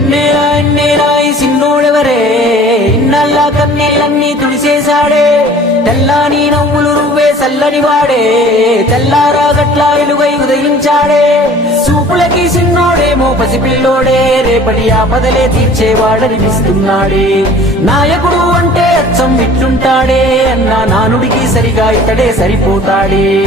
ఎన్నేర ఎన్నేరా ఈ సిన్నోడెవరే? ఇన్నల్లా కన్నీళ్ళన్నీ తుడిసేశాడే. తెల్లాని నవ్వులు నువ్వే చల్లని వాడే. తెల్లారాగట్లా ఇలువై ఉదయించాడే. సూపులకి సిన్నోడేమో పసిపిల్లోడే రేపటి ఆపదలే తీర్చేవాడనిపిస్తున్నాడే నాయకుడు అంటే అచ్చం విట్టుంటాడే. అన్న నానుడికి సరిగా ఇతడే సరిపోతాడే.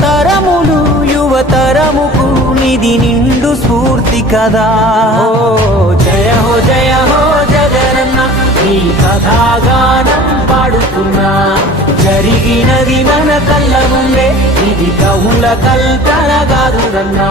తరములు యువతరముకు నిధి నిండు స్ఫూర్తి కదా. జయ హో జయ హో జగనన్న నీ కథాగానం పాడుతున్నా. జరిగినది మన కళ్ళ ముందే ఇది కవుల కల్పన కాదు రన్నా